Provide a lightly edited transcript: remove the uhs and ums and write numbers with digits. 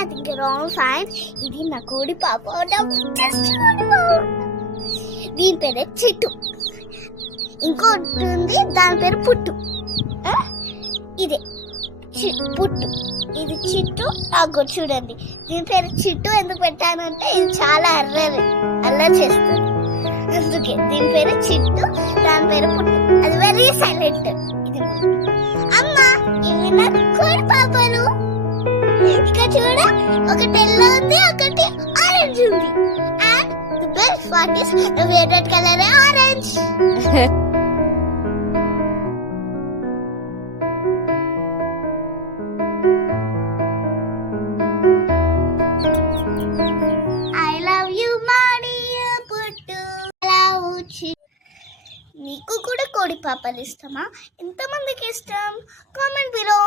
I think you're all fine. ఇది నా కోడి పాప. దీని పేరు చిట్టు. ఇంకోటి ఉంది, దాని పేరు పుట్టు. ఇదే పుట్టు, ఇది చిట్టు. నాకు చూడండి, దీని పేరు చిట్టు ఎందుకు పెట్టానంటే ఇది చాలా అల్లరి చేస్తుంది, అందుకే దీని పేరు చిట్టు, దాని పేరు పుట్టు. అది వెరీ సైలెంట్. ఇది అమ్మా, ఇవి నా కోడి పాపలు. ఇక చూడ, ఒకటి ఎల్లో ఉంది, ఒకటి ఆరెంజ్ ఉంది. And the best part is the favourite colour orange. నీకు కూడా కోడి పాపలు ఇష్టమా? ఎంతమందికి ఇష్టం? Comment below.